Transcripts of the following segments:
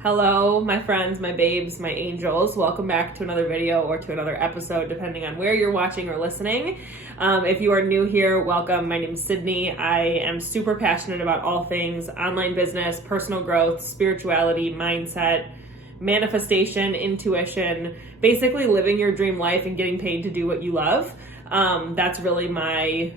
Hello, my friends, my babes, my angels. Welcome back to another video or to another episode, depending on where you're watching or listening. If you are new here, welcome. My name is Sydney. I am super passionate about all things online business, personal growth, spirituality, mindset, manifestation, intuition, basically living your dream life and getting paid to do what you love. That's really my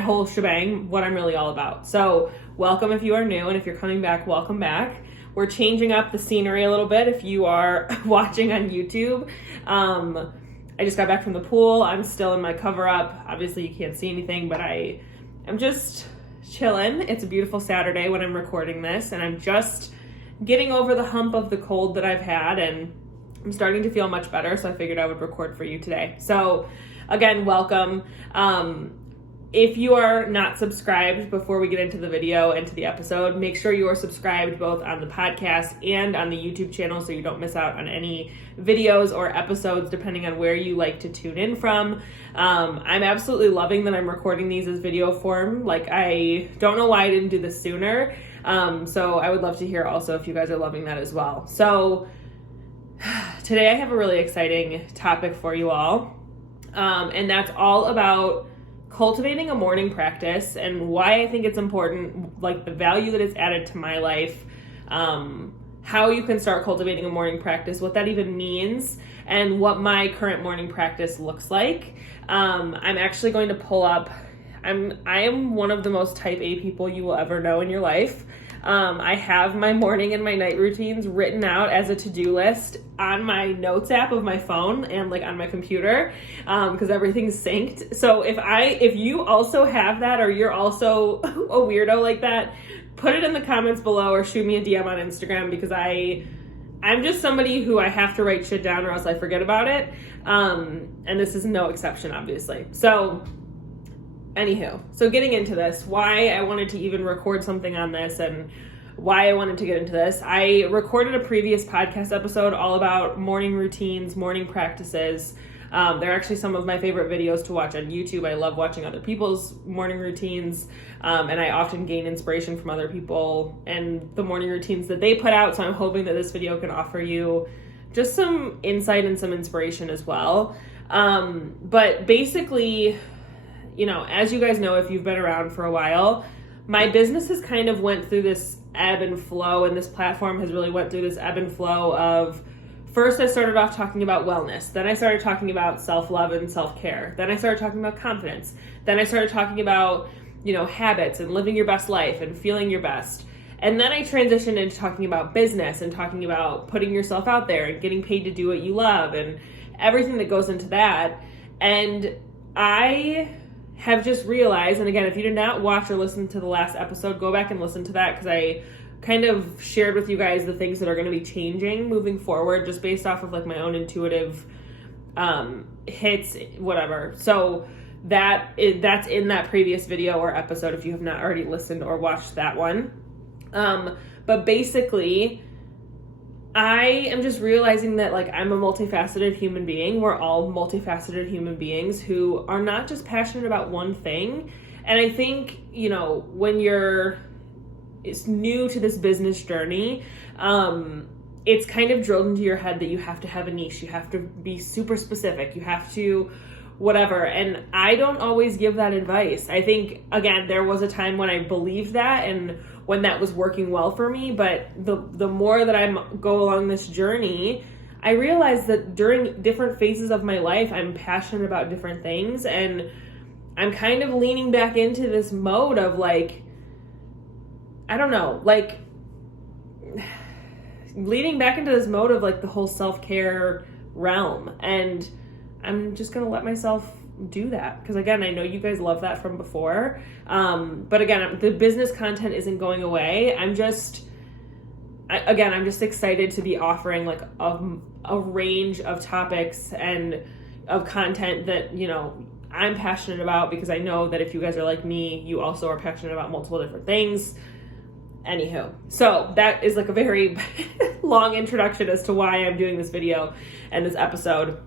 whole shebang, what I'm really all about. So welcome if you are new, and if you're coming back, welcome back. We're changing up the scenery a little bit if you are watching on YouTube. I just got back from the pool. I'm still in my cover up. Obviously you can't see anything, but I'm just chilling. It's a beautiful Saturday when I'm recording this, and I'm just getting over the hump of the cold that I've had, and I'm starting to feel much better, so I figured I would record for you today. So again, welcome. If you are not subscribed, before we get into the video and to the episode, make sure you are subscribed both on the podcast and on the YouTube channel so you don't miss out on any videos or episodes depending on where you like to tune in from. I'm absolutely loving that I'm recording these as video form. Like, I don't know why I didn't do this sooner. So I would love to hear also if you guys are loving that as well. So today I have a really exciting topic for you all. And that's all about cultivating a morning practice and why I think it's important, like the value that it's added to my life, how you can start cultivating a morning practice, what that even means, and what my current morning practice looks like. I'm actually going to pull up, I am one of the most type A people you will ever know in your life. I have my morning and my night routines written out as a to-do list on my notes app of my phone and like on my computer, because everything's synced. So if you also have that, or you're also a weirdo like that, put it in the comments below or shoot me a DM on Instagram, because I'm just somebody who I have to write shit down or else I forget about it. And this is no exception, obviously. So anywho, so getting into this, why I wanted to even record something on this and why I wanted to get into this. I recorded a previous podcast episode all about morning routines, morning practices. They're actually some of my favorite videos to watch on YouTube. I love watching other people's morning routines, and I often gain inspiration from other people and the morning routines that they put out. So I'm hoping that this video can offer you just some insight and some inspiration as well. But basically, as you guys know, if you've been around for a while, my business has kind of went through this ebb and flow, and this platform has really went through this ebb and flow of, first I started off talking about wellness, then I started talking about self-love and self-care, then I started talking about confidence, then I started talking about, habits and living your best life and feeling your best. And then I transitioned into talking about business and talking about putting yourself out there and getting paid to do what you love and everything that goes into that. And I have just realized, and again, if you did not watch or listen to the last episode, go back and listen to that, because I kind of shared with you guys the things that are going to be changing moving forward, just based off of like my own intuitive hits, whatever. So that's in that previous video or episode if you have not already listened or watched that one. But basically, I am just realizing that like I'm a multifaceted human being. We're all multifaceted human beings who are not just passionate about one thing. And I think, when it's new to this business journey, it's kind of drilled into your head that you have to have a niche. You have to be super specific. You have to whatever. And I don't always give that advice. I think, again, there was a time when I believed that and when that was working well for me. But the more that I go along this journey, I realized that during different phases of my life, I'm passionate about different things. And I'm kind of leaning back into this mode of like, I don't know, like leading back into this mode of like the whole self-care realm. And I'm just going to let myself do that. Because again, I know you guys love that from before. But again, the business content isn't going away. I'm just excited to be offering like a range of topics and of content that, I'm passionate about, because I know that if you guys are like me, you also are passionate about multiple different things. Anywho, so that is like a very long introduction as to why I'm doing this video and this episode.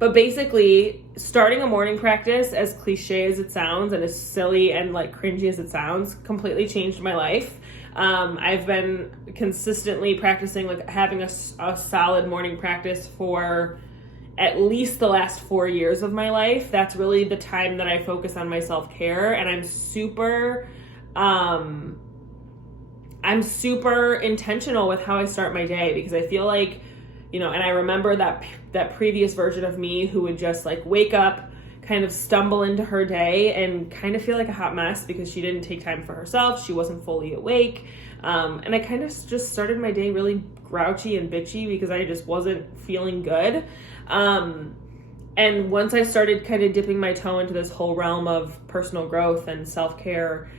But basically, starting a morning practice, as cliche as it sounds and as silly and like cringy as it sounds, completely changed my life. I've been consistently practicing, like having a solid morning practice for at least the last 4 years of my life. That's really the time that I focus on my self-care, and I'm super intentional with how I start my day, because I feel like, and I remember that previous version of me who would just like wake up, kind of stumble into her day and kind of feel like a hot mess because she didn't take time for herself. She wasn't fully awake. And I kind of just started my day really grouchy and bitchy because I just wasn't feeling good. And once I started kind of dipping my toe into this whole realm of personal growth and self-care,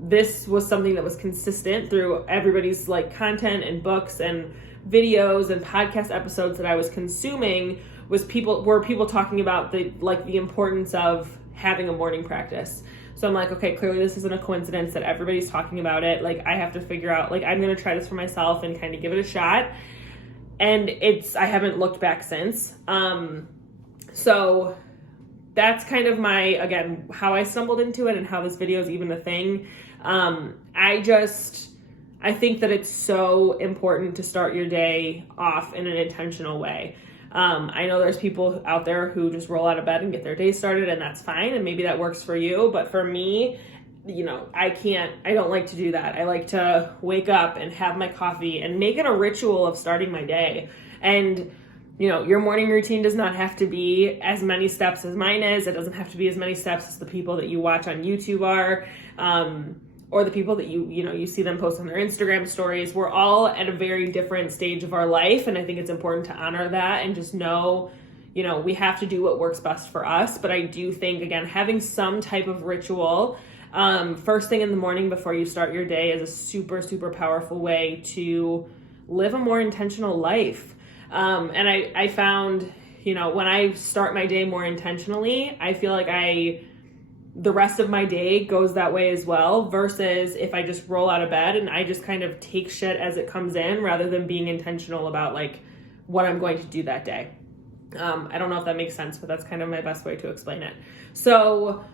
this was something that was consistent through everybody's like content and books and videos and podcast episodes that I was consuming, were people talking about the importance of having a morning practice. So I'm like, okay, clearly this isn't a coincidence that everybody's talking about it. Like, I have to figure out, like, I'm going to try this for myself and kind of give it a shot. And I haven't looked back since. So that's kind of how I stumbled into it and how this video is even a thing. I think that it's so important to start your day off in an intentional way. I know there's people out there who just roll out of bed and get their day started, and that's fine. And maybe that works for you. But for me, I don't like to do that. I like to wake up and have my coffee and make it a ritual of starting my day. And, your morning routine does not have to be as many steps as mine is. It doesn't have to be as many steps as the people that you watch on YouTube are, or the people that you see them post on their Instagram stories. We're all at a very different stage of our life. And I think it's important to honor that and just know, we have to do what works best for us. But I do think, again, having some type of ritual, first thing in the morning before you start your day is a super, super powerful way to live a more intentional life. And I found, when I start my day more intentionally, I feel like the rest of my day goes that way as well, versus if I just roll out of bed and I just kind of take shit as it comes in rather than being intentional about like what I'm going to do that day. I don't know if that makes sense, but that's kind of my best way to explain it. So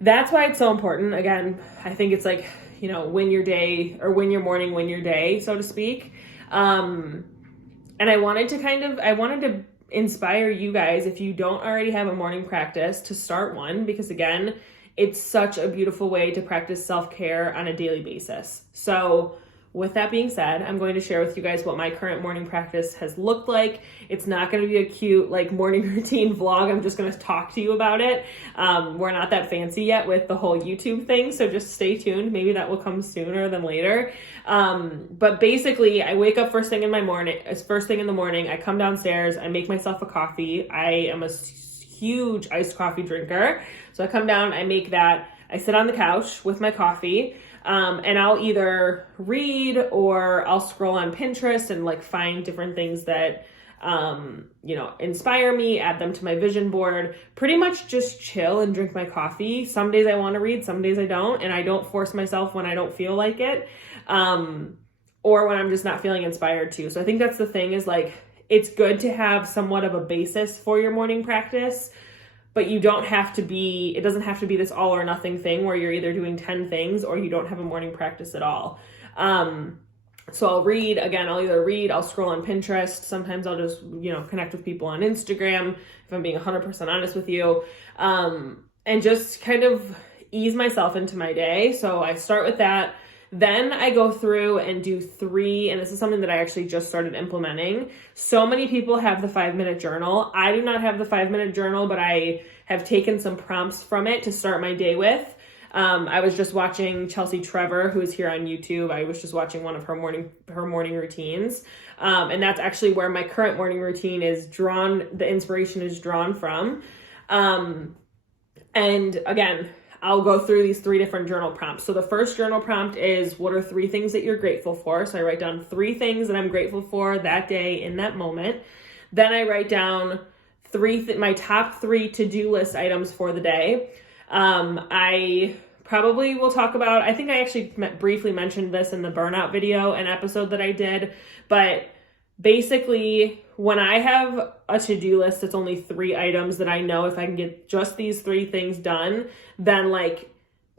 that's why it's so important. Again, I think it's like, win your day, or win your morning, win your day, so to speak. And I wanted to inspire you guys, if you don't already have a morning practice, to start one, because again, it's such a beautiful way to practice self-care on a daily basis. So with that being said, I'm going to share with you guys what my current morning practice has looked like. It's not going to be a cute like morning routine vlog. I'm just going to talk to you about it. We're not that fancy yet with the whole YouTube thing, so just stay tuned. Maybe that will come sooner than later. But basically, I wake up first thing in the morning. I come downstairs. I make myself a coffee. I am a huge iced coffee drinker. So I come down, I make that. I sit on the couch with my coffee. And I'll either read or I'll scroll on Pinterest and like find different things that, inspire me, add them to my vision board, pretty much just chill and drink my coffee. Some days I want to read, some days I don't. And I don't force myself when I don't feel like it, or when I'm just not feeling inspired to. So I think that's the thing, is like, it's good to have somewhat of a basis for your morning practice. But it doesn't have to be this all or nothing thing where you're either doing 10 things or you don't have a morning practice at all. So I'll read, again, I'll scroll on Pinterest. Sometimes I'll just, connect with people on Instagram, if I'm being 100% honest with you, and just kind of ease myself into my day. So I start with that. Then I go through and do 3, and this is something that I actually just started implementing. So many people have the 5-minute journal. I do not have the 5-minute journal, but I have taken some prompts from it to start my day with. I was just watching Chelsea Trevor, who is here on YouTube. I was just watching one of her morning routines. And that's actually where my current morning routine is drawn. The inspiration is drawn from. And again, I'll go through these 3 different journal prompts. So the first journal prompt is, what are 3 things that you're grateful for? So I write down 3 things that I'm grateful for that day in that moment. Then I write down my top 3 to-do list items for the day. I probably will talk about, I think I actually briefly mentioned this in the burnout video, an episode that I did, but basically, when I have a to-do list that's only 3 items that I know if I can get just these 3 things done, then like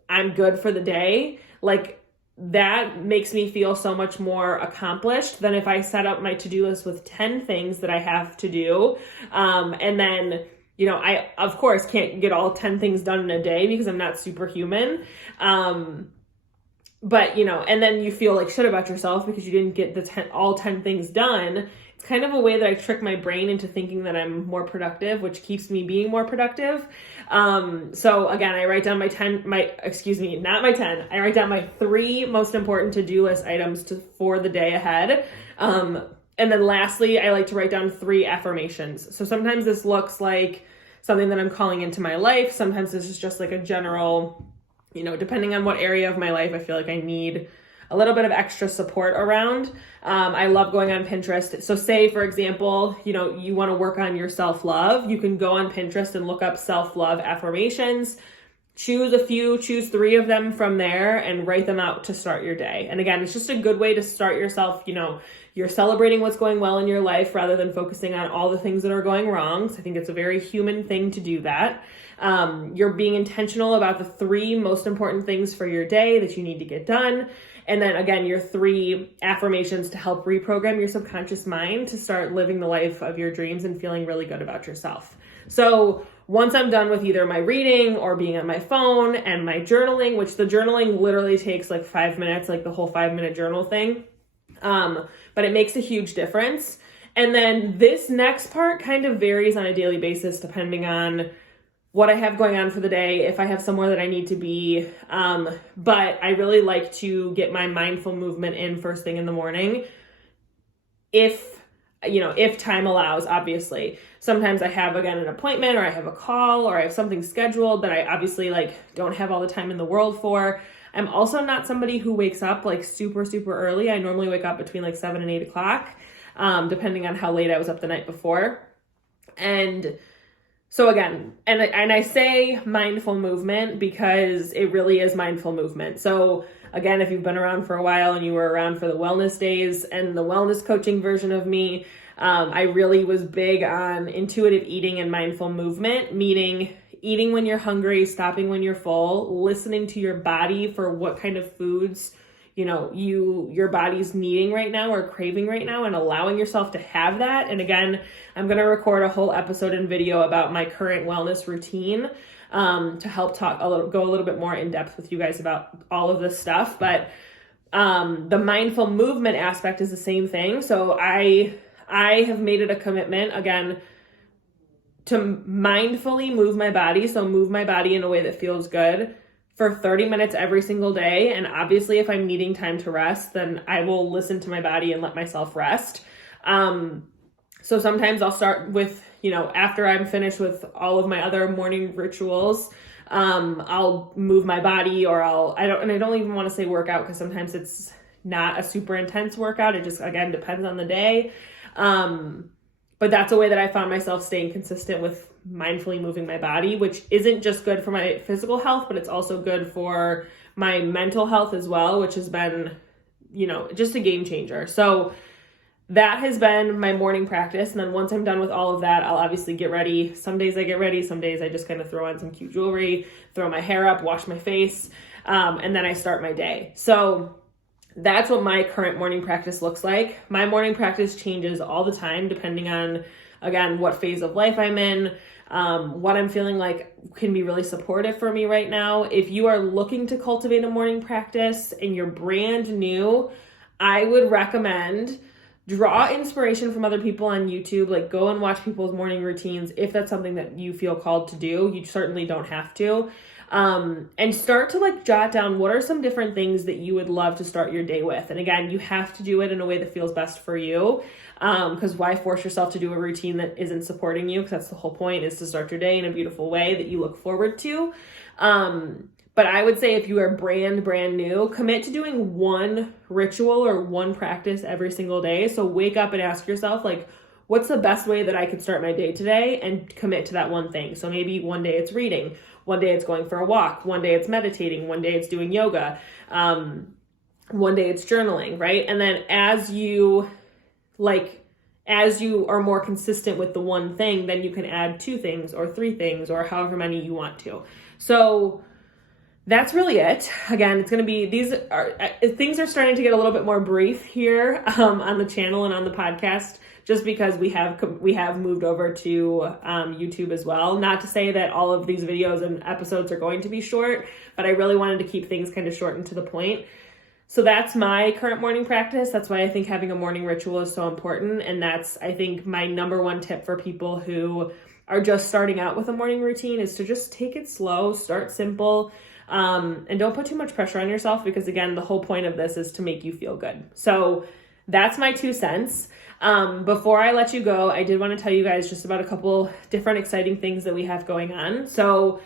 I'm good for the day. Like that makes me feel so much more accomplished than if I set up my to-do list with 10 things that I have to do. And then, I, of course, can't get all 10 things done in a day because I'm not superhuman. But, and then you feel like shit about yourself because you didn't get all 10 things done. It's kind of a way that I trick my brain into thinking that I'm more productive, which keeps me being more productive. So again, I write down I write down my 3 most important to-do list items for the day ahead. And then lastly, I like to write down 3 affirmations. So sometimes this looks like something that I'm calling into my life. Sometimes this is just like a general, depending on what area of my life I feel like I need a little bit of extra support around. I love going on Pinterest. So say, for example, you want to work on your self-love. You can go on Pinterest and look up self-love affirmations, choose 3 of them from there and write them out to start your day. And again, it's just a good way to start yourself. You're celebrating what's going well in your life rather than focusing on all the things that are going wrong. So I think it's a very human thing to do that. You're being intentional about the 3 most important things for your day that you need to get done. And then again, your 3 affirmations to help reprogram your subconscious mind to start living the life of your dreams and feeling really good about yourself. So once I'm done with either my reading or being on my phone and my journaling, which the journaling literally takes like 5 minutes, like the whole 5-minute journal thing. But it makes a huge difference. And then this next part kind of varies on a daily basis depending on what I have going on for the day, if I have somewhere that I need to be. But I really like to get my mindful movement in first thing in the morning. If time allows, obviously. Sometimes I have, again, an appointment or I have a call or I have something scheduled that I obviously don't have all the time in the world for. I'm also not somebody who wakes up super, super early. I normally wake up between 7 and 8 o'clock, depending on how late I was up the night before. And so again, and I say mindful movement because it really is mindful movement. So again, if you've been around for a while and you were around for the wellness days and the wellness coaching version of me, I really was big on intuitive eating and mindful movement, meaning eating when you're hungry, stopping when you're full, listening to your body for what kind of foods your body's needing right now or craving right now, and allowing yourself to have that. And again, I'm going to record a whole episode and video about my current wellness routine to help go a little bit more in depth with you guys about all of this stuff. But the mindful movement aspect is the same thing. So I have made it a commitment, again, to mindfully move my body. So move my body in a way that feels good for 30 minutes every single day. And obviously if I'm needing time to rest, then I will listen to my body and let myself rest. So sometimes I'll start with, after I'm finished with all of my other morning rituals, I'll move my body, or I don't even want to say workout because sometimes it's not a super intense workout. It just, again, depends on the day. But that's a way that I found myself staying consistent with mindfully moving my body, which isn't just good for my physical health, but it's also good for my mental health as well, which has been, just a game changer. So that has been my morning practice. And then once I'm done with all of that, I'll obviously get ready. Some days I get ready. Some days I just kind of throw on some cute jewelry, throw my hair up, wash my face, and then I start my day. So that's what my current morning practice looks like. My morning practice changes all the time depending on, again, what phase of life I'm in, what I'm feeling like can be really supportive for me right now. If you are looking to cultivate a morning practice and you're brand new, I would recommend draw inspiration from other people on YouTube. Go and watch people's morning routines if that's something that you feel called to do. You certainly don't have to. And start to jot down what are some different things that you would love to start your day with. And again, you have to do it in a way that feels best for you. Because why force yourself to do a routine that isn't supporting you? Because that's the whole point, is to start your day in a beautiful way that you look forward to. But I would say if you are brand new, commit to doing one ritual or one practice every single day. So wake up and ask yourself, what's the best way that I could start my day today, and commit to that one thing. So maybe one day it's reading, one day it's going for a walk, one day it's meditating, one day it's doing yoga, one day it's journaling, right? And then as you are more consistent with the one thing, then you can add 2 things or 3 things or however many you want to. So that's really it. Again, it's going to be, things are starting to get a little bit more brief here on the channel and on the podcast, just because we have moved over to YouTube as well. Not to say that all of these videos and episodes are going to be short, but I really wanted to keep things kind of short and to the point. So that's my current morning practice. That's why I think having a morning ritual is so important. And that's, I think, my number one tip for people who are just starting out with a morning routine is to just take it slow, start simple. And don't put too much pressure on yourself, because again, the whole point of this is to make you feel good. So that's my 2 cents. Before I let you go, I did want to tell you guys just about a couple different exciting things that we have going on. So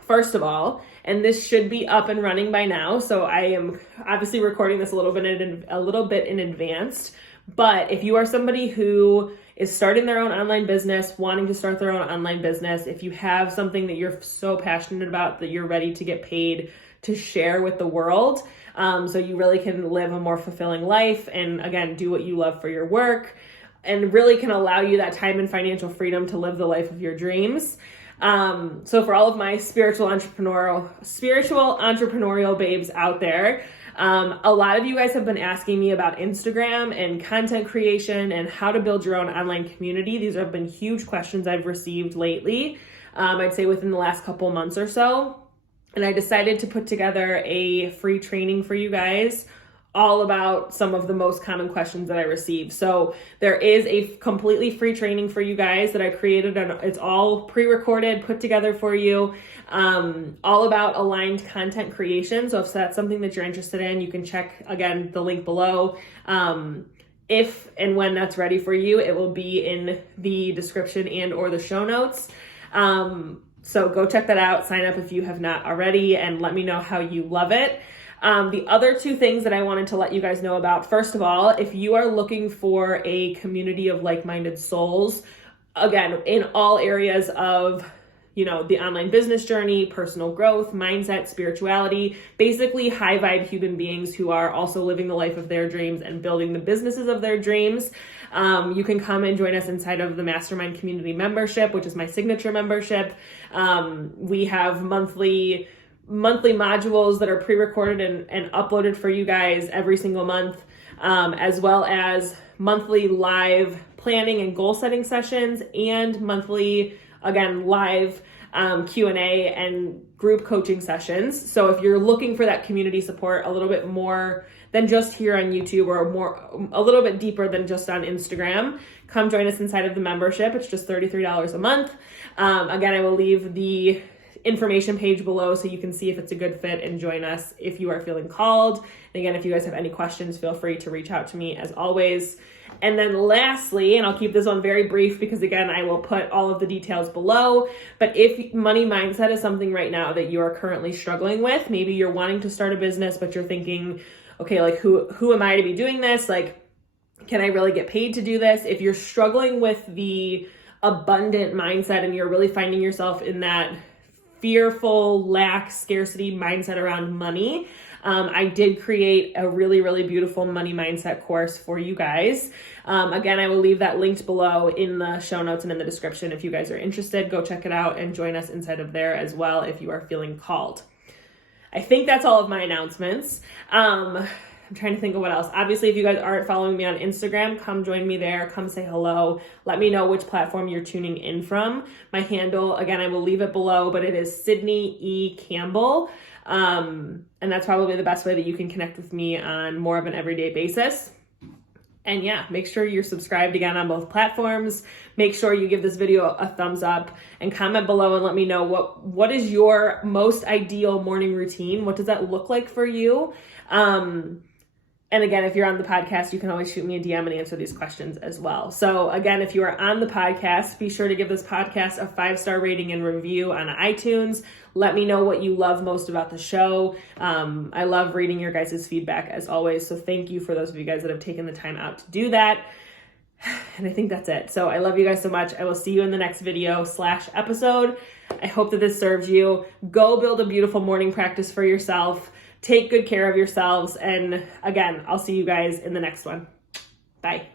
first of all, and this should be up and running by now, so I am obviously recording this a little bit in advance, but if you are somebody who is starting their own online business, wanting to start their own online business, if you have something that you're so passionate about that you're ready to get paid to share with the world, so you really can live a more fulfilling life and, again, do what you love for your work and really can allow you that time and financial freedom to live the life of your dreams. So for all of my spiritual entrepreneurial babes out there, a lot of you guys have been asking me about Instagram and content creation and how to build your own online community. These have been huge questions I've received lately, I'd say within the last couple months or so. And I decided to put together a free training for you guys all about some of the most common questions that I receive. So there is a completely free training for you guys that I created, and it's all pre-recorded, put together for you, all about aligned content creation. So if that's something that you're interested in, you can check, again, the link below. If and when that's ready for you, it will be in the description and or the show notes. So go check that out, sign up if you have not already, and let me know how you love it. The other 2 things that I wanted to let you guys know about, first of all, if you are looking for a community of like-minded souls, again, in all areas of, the online business journey, personal growth, mindset, spirituality, basically high vibe human beings who are also living the life of their dreams and building the businesses of their dreams, you can come and join us inside of the Mastermind Community membership, which is my signature membership. We have monthly modules that are pre-recorded and uploaded for you guys every single month, as well as monthly live planning and goal setting sessions and monthly, again, live Q&A and group coaching sessions. So if you're looking for that community support a little bit more than just here on YouTube, or a little bit deeper than just on Instagram, come join us inside of the membership. It's just $33 a month. Again, I will leave the information page below so you can see if it's a good fit and join us if you are feeling called. And again, if you guys have any questions, feel free to reach out to me as always. And then lastly, and I'll keep this one very brief because again, I will put all of the details below, but if money mindset is something right now that you are currently struggling with, maybe you're wanting to start a business, but you're thinking, okay, like who am I to be doing this? Like, can I really get paid to do this? If you're struggling with the abundant mindset and you're really finding yourself in that fearful, lack, scarcity mindset around money, I did create a really, really beautiful money mindset course for you guys. Again, I will leave that linked below in the show notes and in the description. If you guys are interested, go check it out and join us inside of there as well if you are feeling called. I think that's all of my announcements. I'm trying to think of what else. Obviously, if you guys aren't following me on Instagram, come join me there. Come say hello. Let me know which platform you're tuning in from. My handle, again, I will leave it below, but it is Sydney E. Campbell. And that's probably the best way that you can connect with me on more of an everyday basis. And yeah, make sure you're subscribed again on both platforms. Make sure you give this video a thumbs up and comment below and let me know what is your most ideal morning routine? What does that look like for you? And again, if you're on the podcast, you can always shoot me a DM and answer these questions as well. So again, if you are on the podcast, be sure to give this podcast a 5-star rating and review on iTunes. Let me know what you love most about the show. I love reading your guys' feedback as always. So thank you for those of you guys that have taken the time out to do that. And I think that's it. So I love you guys so much. I will see you in the next video / episode. I hope that this serves you. Go build a beautiful morning practice for yourself. Take good care of yourselves. And again, I'll see you guys in the next one. Bye.